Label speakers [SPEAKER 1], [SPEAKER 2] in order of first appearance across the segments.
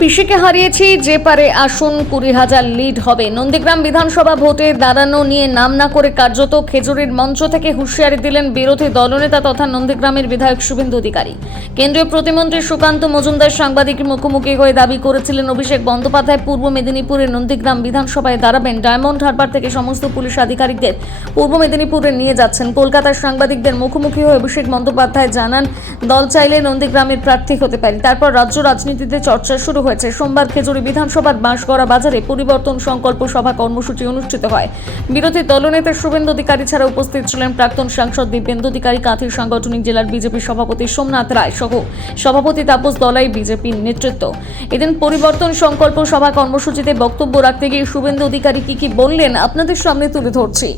[SPEAKER 1] পিসিকে হারিয়েছি, যে পারে আসন কুড়ি হাজার লিড হবে। নন্দীগ্রাম বিধানসভা ভোটে দাঁড়ানো নিয়ে নাম না করে কার্যত খেজুরির মঞ্চ থেকে হুঁশিয়ারি দিলেন বিরোধী দলনেতা তথা নন্দীগ্রামের বিধায়ক শুভেন্দু অধিকারী। কেন্দ্রীয় প্রতিমন্ত্রী সুকান্ত মজুমদার সাংবাদিকের মুখোমুখি হয়ে দাবি করেছিলেন, অভিষেক বন্দ্যোপাধ্যায় পূর্ব মেদিনীপুরের নন্দীগ্রাম বিধানসভায় দাঁড়াবেন। ডায়মন্ড হারবার থেকে সমস্ত পুলিশ আধিকারিকদের পূর্ব মেদিনীপুরে নিয়ে যাচ্ছেন। কলকাতার সাংবাদিকদের মুখোমুখি হয়ে অভিষেক বন্দ্যোপাধ্যায় জানান, দল চাইলে নন্দীগ্রামের প্রার্থী হতে পারি তারপর রাজ্য রাজনীতিতে চর্চা শুরু হয়েছে। সোমবার খেজুরি বিধানসভার বাঁশগড়া বাজারে পরিবর্তন সংকল্প সভা কর্মসূচি অনুষ্ঠিত হয়। বিরোধী দলনেতা শুভেন্দু অধিকারী ছাড়া উপস্থিত ছিলেন প্রাক্তন সাংসদ দিব্যেন্দু অধিকারী, কাঁথির সাংগঠনিক জেলার বিজেপি সভাপতি সোমনাথ রায় সহ সভাপতি তাপস দলাই বিজেপির নেতৃত্ব। এদিন পরিবর্তন সংকল্প সভা কর্মসূচিতে বক্তব্য রাখতে গিয়ে শুভেন্দু অধিকারী কি কি বললেন আপনাদের সামনে তুলে ধরছি।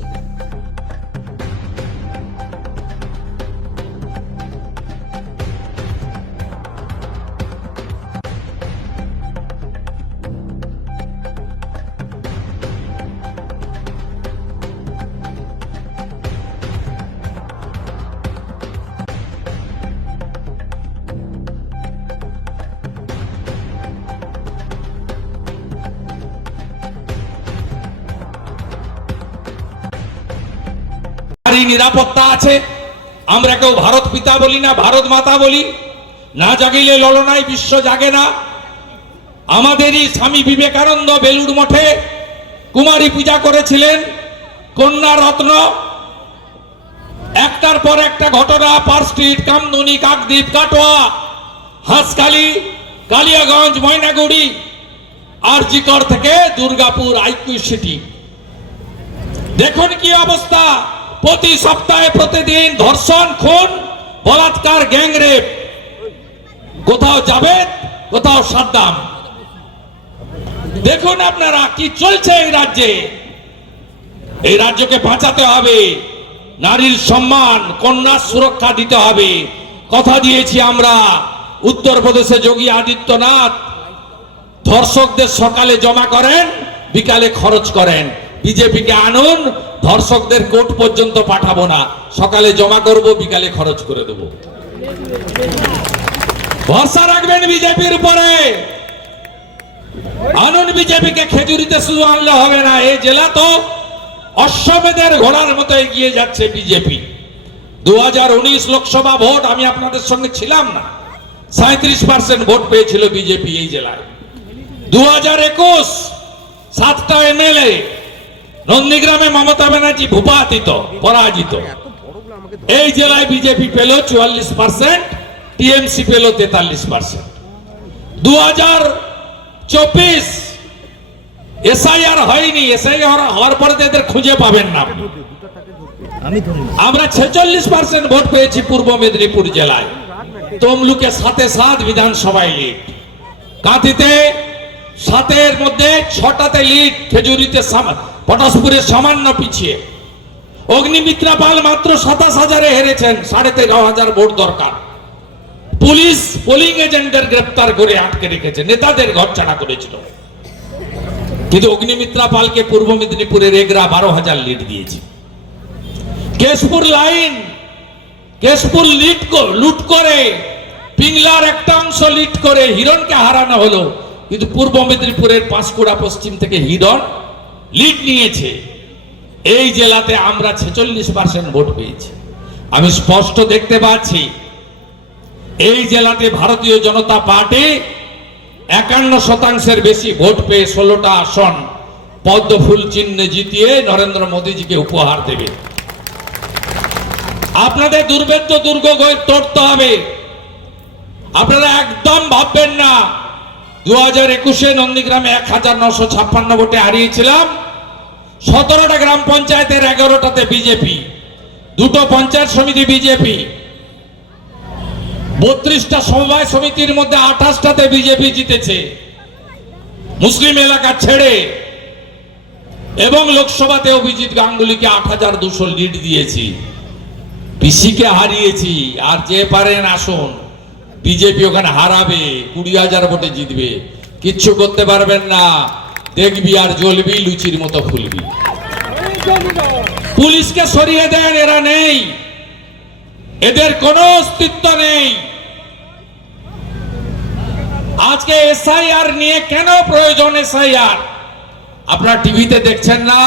[SPEAKER 2] নিরাপত্তা আছে। আমরা কেউ ভারত পিতা বলি না, ভারত মাতা বলি। না জাগিলে ললনায় বিশ্ব জাগে না। আমাদেরই স্বামী বিবেকানন্দ বেলুড় মঠে কুমারী পূজা করেছিলেন, কন্যা রত্ন। একটার পর একটা ঘটনা পার্ক স্ট্রিট, কামদুনি, কাকদ্বীপ, কাটোয়া, হাঁসখালি, কালিয়াগঞ্জ, ময়নাগুড়ি আর জিকর থেকে দুর্গাপুর আইকিউ সিটি। দেখুন কি অবস্থা। প্রতি সপ্তাহে প্রতিদিন ধর্ষণ, খুন, বলাৎকার গ্যাংরেপ কোথাও যাবে কোথাও সাদ্দাম। দেখুন আপনারা কি চলছে এই রাজ্যে। এই রাজ্যকে বাঁচাতে হবে। নারীর সম্মান, কন্যার সুরক্ষা দিতে হবে। কথা দিয়েছি আমরা উত্তরপ্রদেশে যোগী আদিত্যনাথ। ধর্ষকদের সকালে জমা করেন, বিকালে খরচ করেন। বিজেপিকে আনুন, ধর্ষকদের কোর্ট পর্যন্ত পাঠাবো না। সকালে জমা করব, বিকালে খরচ করে দেব। ভরসা রাখবেন বিজেপির উপরে। আনুন বিজেপিকে, খেজুরিতে শুধু আনলে হবে না এই জেলা তো অশ্বমেধের ঘোড়ার মতো এগিয়ে যাচ্ছে বিজেপি। দু হাজার উনিশ লোকসভা ভোট, আমি আপনাদের সঙ্গে ছিলাম না। সাঁত্রিশ পার্সেন্ট ভোট পেয়েছিল বিজেপি এই জেলায়। দু হাজার একুশ, সাতটা এমএলএ নন্দীগ্রামে মমতা ব্যানার্জি ভূপাতিত পরাজিত। এই জেলায় বিজেপি পেল চুয়াল্লিশ পার্সেন্ট টিএমসি পেল তেতাল্লিশ পার্সেন্ট দু হাজার চব্বিশ এসআইআর হয়নি এসআইআর হওয়ার পরে এদের খুঁজে পাবেন না আমরা ছেচল্লিশ পার্সেন্ট ভোট পেয়েছি পূর্ব মেদিনীপুর জেলায়। তমলুকে সাথে সাত বিধানসভায় লিড। কাঁথিতে সাতের মধ্যে ছটাতে লিড খেজুরিতে পটাশপুরে সামান্য পিছিয়ে। অগ্নিমিত্রা পাল মাত্র সাতাশ হাজারে হেরেছেন, সাড়ে তেরো হাজার ভোট দরকার। পুলিশ পোলিং এজেন্টদের গ্রেপ্তার করে আটকে রেখেছে, নেতাদের ঘর ছাড়া করেছিল। কিন্তু অগ্নিমিত্রা পালকে পূর্ব মেদিনীপুরের এগরা বারো হাজার লিড দিয়েছে। কেশপুর লাইন, কেশপুর লিড লুট করে। পিংলার একটা অংশ লিড করে, হিরণকে হারানো হলো। কিন্তু পূর্ব মেদিনীপুরের পাঁশকুড়া পশ্চিম থেকে হিরণ লিড নিয়েছে। এই জেলাতে আমরা ছেচল্লিশ পার্সেন্ট ভোট পেয়েছি। আমি স্পষ্ট দেখতে পাচ্ছি, এই জেলাতে ভারতীয় জনতা পার্টি একান্ন শতাংশের বেশি ভোট পেয়ে ষোলোটা আসন পদ্মফুল চিহ্নে জিতিয়ে নরেন্দ্র মোদীজিকে উপহার দেবে। আপনাদের দুর্ভেদ্য দুর্গ গৈ- তড়তে হবে। আপনারা একদম ভাববেন না দু একুশে নন্দীগ্রামে এক হাজার নশো ছাপ্পান্ন ভোটে হারিয়েছিলাম। সতেরোটা গ্রাম পঞ্চায়েতের এগারোটাতে বিজেপি। দুটো পঞ্চায়েত সমিতি বিজেপি। বত্রিশটা সমবায় সমিতির মধ্যে আঠাশটাতে বিজেপি জিতেছে। মুসলিম এলাকা ছেড়ে এবং লোকসভাতে অভিজিৎ গাঙ্গুলিকে আট হাজার দুশো লিড দিয়েছি। পিসিকে হারিয়েছি, আর যে পারেন আসুন। বিজেপি ওখানে হারাবে, কুড়ি হাজার ভোটে জিতবে। কিচ্ছু করতে পারবেন না। দেখবি আর জ্বলবি, লুচির মতো ফুলবি। পুলিশকে সরিয়ে দেন, এরা নেই। এদের কোনো অস্তিত্ব নেই। আজকে এসআইআর নিয়ে কেন প্রয়োজন এসআইআর? আপনারা টিভিতে দেখছেন না?